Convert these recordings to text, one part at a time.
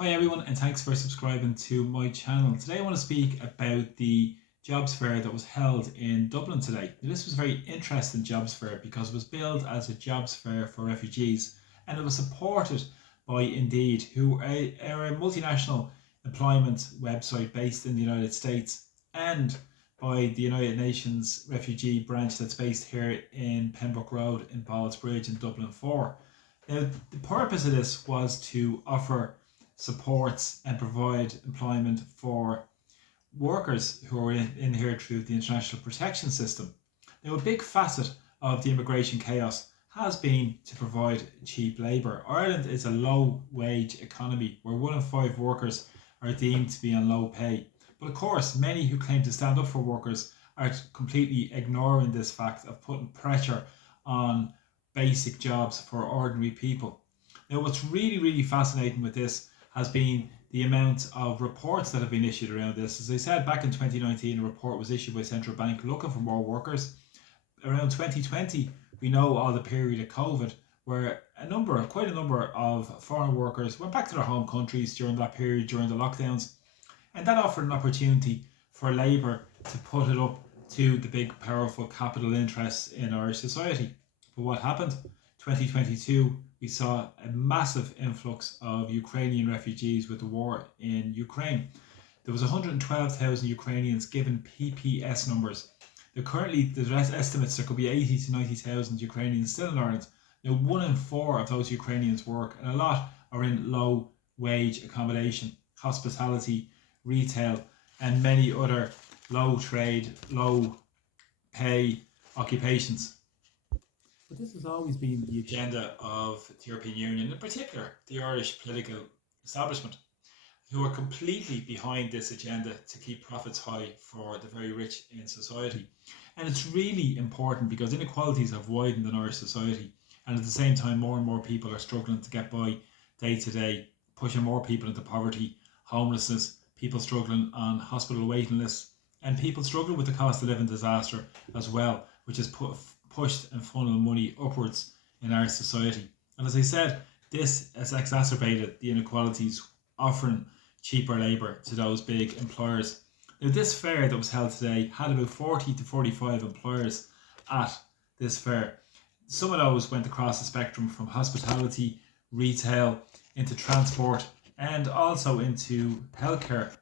Hi everyone, and thanks for subscribing to my channel. Today I want to speak about the jobs fair that was held in Dublin today. Now, this was a very interesting jobs fair because it was billed as a jobs fair for refugees, and it was supported by Indeed, who are a multinational employment website based in the United States, and by the United Nations refugee branch that's based here in Pembroke Road in Ballsbridge in Dublin 4. Now, the purpose of this was to offer supports and provide employment for workers who are in here through the international protection system. Now, a big facet of the immigration chaos has been to provide cheap labour. Ireland is a low wage economy where 1 in 5 workers are deemed to be on low pay. But of course, many who claim to stand up for workers are completely ignoring this fact of putting pressure on basic jobs for ordinary people. Now, what's really fascinating with this has been the amount of reports that have been issued around this. As I said, back in 2019, a report was issued by Central Bank looking for more workers. Around 2020, we know all the period of COVID, where quite a number of foreign workers went back to their home countries during that period, during the lockdowns, and that offered an opportunity for Labour to put it up to the big, powerful capital interests in Irish society. But what happened? 2022, we saw a massive influx of Ukrainian refugees with the war in Ukraine. There was 112,000 Ukrainians given PPS numbers. Currently, the estimates there could be 80 to 90,000 Ukrainians still in Ireland. Now, 1 in 4 of those Ukrainians work, and a lot are in low wage accommodation, hospitality, retail, and many other low trade, low pay occupations. But this has always been the agenda of the European Union, in particular the Irish political establishment, who are completely behind this agenda to keep profits high for the very rich in society. And it's really important because inequalities have widened in Irish society, and at the same time, more and more people are struggling to get by day to day, pushing more people into poverty, homelessness, people struggling on hospital waiting lists, and people struggling with the cost of living disaster as well, which has pushed and funneled money upwards in our society. And as I said, this has exacerbated the inequalities, offering cheaper labour to those big employers. Now, this fair that was held today had about 40 to 45 employers at this fair. Some of those went across the spectrum from hospitality, retail, into transport, and also into healthcare.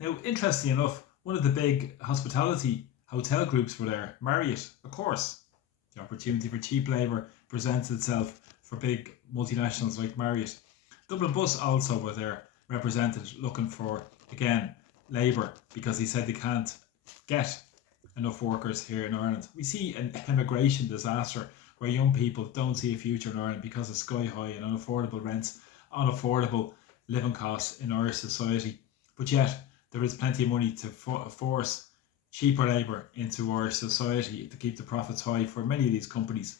Now, interestingly enough, one of the big hospitality hotel groups were there, Marriott, of course. The opportunity for cheap labour presents itself for big multinationals like Marriott. Dublin Bus also were there, represented, looking for, again, labour, because he said they can't get enough workers here in Ireland. We see an immigration disaster where young people don't see a future in Ireland because of sky high and unaffordable rents, unaffordable living costs in Irish society. But yet, there is plenty of money to force cheaper labour into our society to keep the profits high for many of these companies.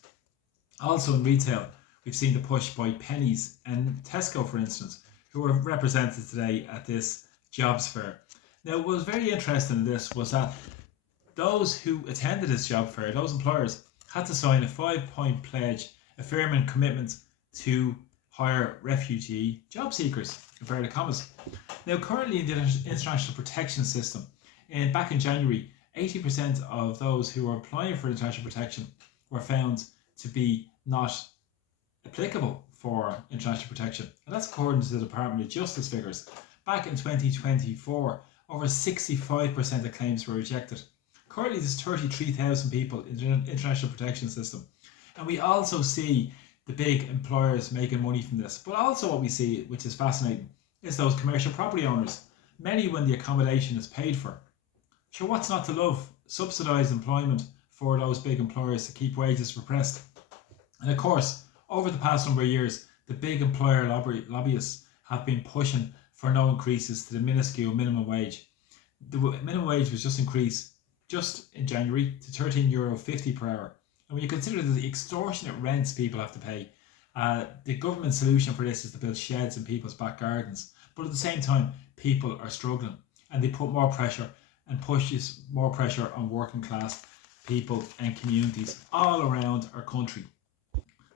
Also in retail, we've seen the push by Pennies and Tesco, for instance, who are represented today at this jobs fair. Now, what was very interesting in this was that those who attended this job fair, those employers, had to sign a 5-point pledge affirming commitment to hire refugee job seekers, inverted commas. Now, currently in the international protection system, and back in January, 80% of those who were applying for international protection were found to be not applicable for international protection. And that's according to the Department of Justice figures. Back in 2024, over 65% of claims were rejected. Currently, there's 33,000 people in the international protection system. And we also see the big employers making money from this. But also what we see, which is fascinating, is those commercial property owners. Many when the accommodation is paid for. Sure, what's not to love? Subsidised employment for those big employers to keep wages repressed. And of course, over the past number of years, the big employer lobbyists have been pushing for no increases to the minuscule minimum wage. The minimum wage was just increased just in January to €13.50 per hour. And when you consider the extortionate rents people have to pay, the government solution for this is to build sheds in people's back gardens. But at the same time, people are struggling, and they put more pressure and pushes more pressure on working class people and communities all around our country.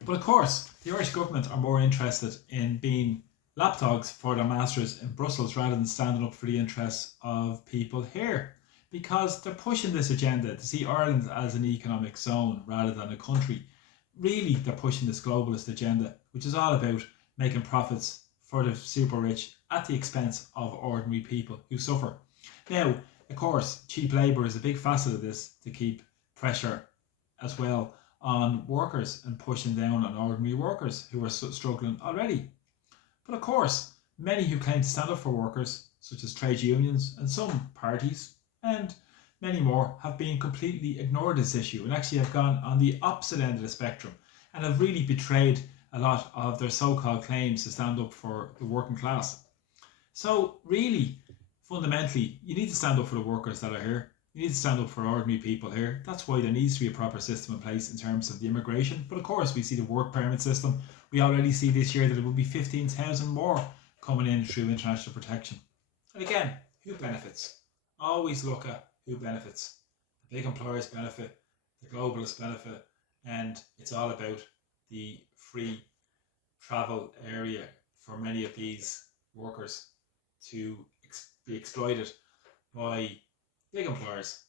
But of course, the Irish government are more interested in being lapdogs for their masters in Brussels rather than standing up for the interests of people here. Because they're pushing this agenda to see Ireland as an economic zone rather than a country. Really, they're pushing this globalist agenda, which is all about making profits for the super rich at the expense of ordinary people who suffer. Now, of course, cheap labour is a big facet of this to keep pressure as well on workers and pushing down on ordinary workers who are struggling already. But of course, many who claim to stand up for workers, such as trade unions and some parties, and many more, have been completely ignored this issue and actually have gone on the opposite end of the spectrum and have really betrayed a lot of their so called claims to stand up for the working class. So, really, fundamentally, you need to stand up for the workers that are here. You need to stand up for ordinary people here. That's why there needs to be a proper system in place in terms of the immigration. But of course, we see the work permit system. We already see this year that it will be 15,000 more coming in through international protection. And again, who benefits? Always look at who benefits. The big employers benefit, the globalists benefit, and it's all about the free travel area for many of these workers to be exploited by big employers.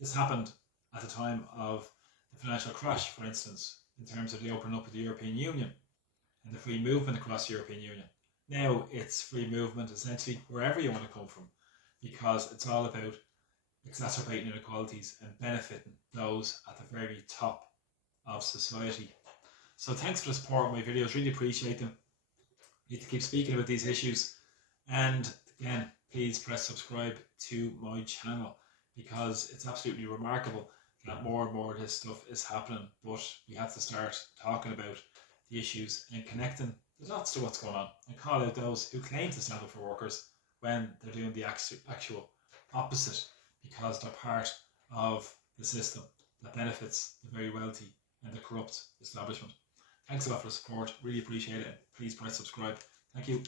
This happened at the time of the financial crash, for instance, in terms of the opening up of the European Union and the free movement across the European Union. Now it's free movement essentially wherever you want to come from, because it's all about exacerbating inequalities and benefiting those at the very top of society. So thanks for the support of my videos, really appreciate them. Need to keep speaking about these issues, and again, please press subscribe to my channel because it's absolutely remarkable that more and more of this stuff is happening, but we have to start talking about the issues and connecting the dots to what's going on and call out those who claim to stand up for workers when they're doing the actual opposite, because they're part of the system that benefits the very wealthy and the corrupt establishment. Thanks a lot for the support, really appreciate it. Please press subscribe. Thank you.